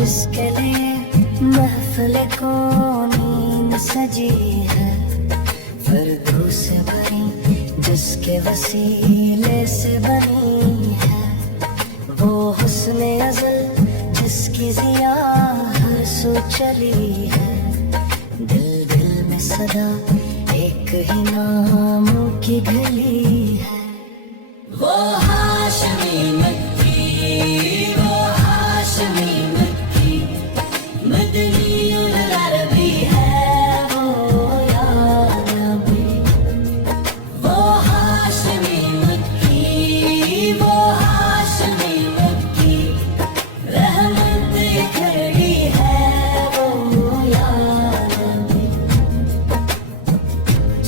जिसके लिए महफिल को नींद सजी है, फिरदौस से भरी जिसके वसीले से बनी है, वो हुस्न अज़ल जिसकी ज़िया हर सू चली है। दिल दिल में सदा एक ही नाम की गली है, वो हाशमी मक्की, वो हाशमी मक्की, मदनी उल अरबी है वो या नबी। वो हाशमी मक्की, वो हाशमी मक्की, रहमत खड़ी है वो या नबी।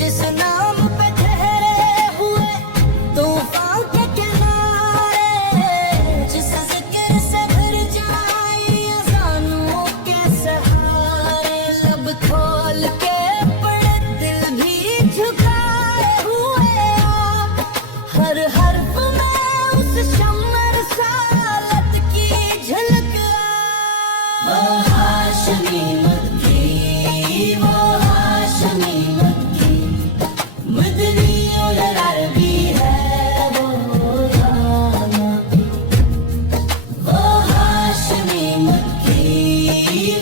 जिस नाम पे ठहरे हुए तूफान के किनारे, जिस जिक्र से भर जाए अज़ानों के सहारे, लब खोल के पड़े दिल भी झुकाए हुए आप, हर हर्फ में उस शम्म रिसालत की झलक आ। वो हाशमी मक्की, वो हाशमी मक्की, मदनी उल अरबी है वो या नबी। वो हाशमी मक्की,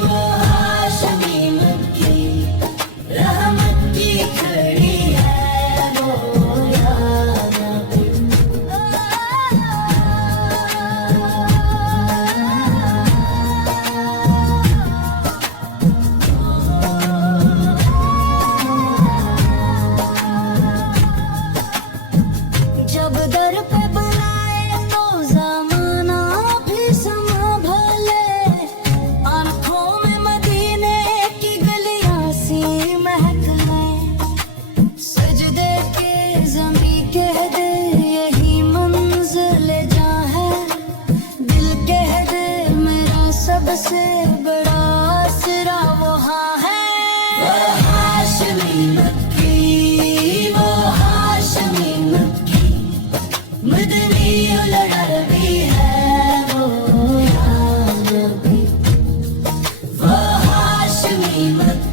वो हाशमी मक्की, रहमत की खड़ी है वो या नबी। जब दर पे बुलाए तो ज़माना भी संभले, आँखों में मदीने की गलियां सी महकने, सजदे के ज़मीं कह दे यही मंज़िल जा है, दिल कह दे मेरा सबसे बड़ा आसरा वहाँ है। वो हाशमी मक्की, वो हाशमी मक्की, मदनी उल अरबी है वो या नबी। वो हाशमी मक्की।